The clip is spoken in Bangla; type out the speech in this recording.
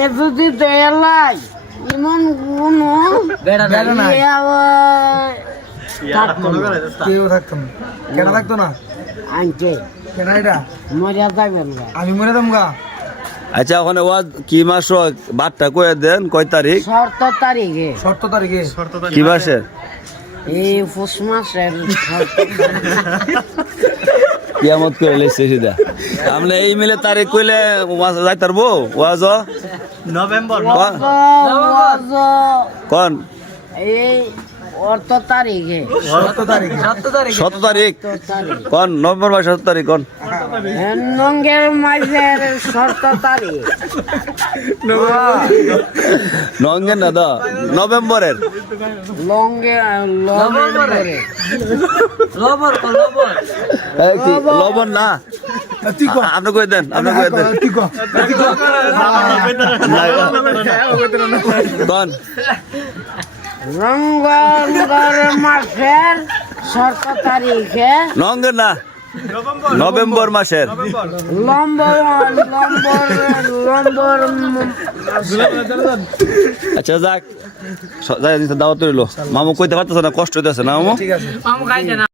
আমি যদি দেলাই এমন কোনো বেড়া নাই কেউ থাকতো না কেন থাকতো না আনছে কেন এটা মজা যাবেন গা আমি মরে দাম গা আচ্ছা ওখানে ওয়াজ কি মাস বারটা কয়ে দেন কয় তারিখ 17 তারিখে 17 তারিখে কি মাসের এই পুষ মাসের 17 কিয়ামত করে লেছে সিধা আপনি এই মিলে তারিখ কইলে যাই তারবো ওয়াজ নভেম্বর কোন এই 18 তারিখে 17 তারিখে 17 তারিখ কোন নভেম্বর মাস 17 তারিখ কোন নঙ্গের মাসের 17 তারিখ নঙ্গের না দা নভেম্বরের নভেম্বরে এই কি লবণ না তুই কো আপনি কই দেন তুই কো কোন নভেম্বর মাসের 17 তারিখে নঙ্গের না নভেম্বর মাসের লম্বর আচ্ছা যাক দাওয়াত রইলো মামু কইতে পারতেছে না কষ্ট হইতেছে না মামু ঠিক আছে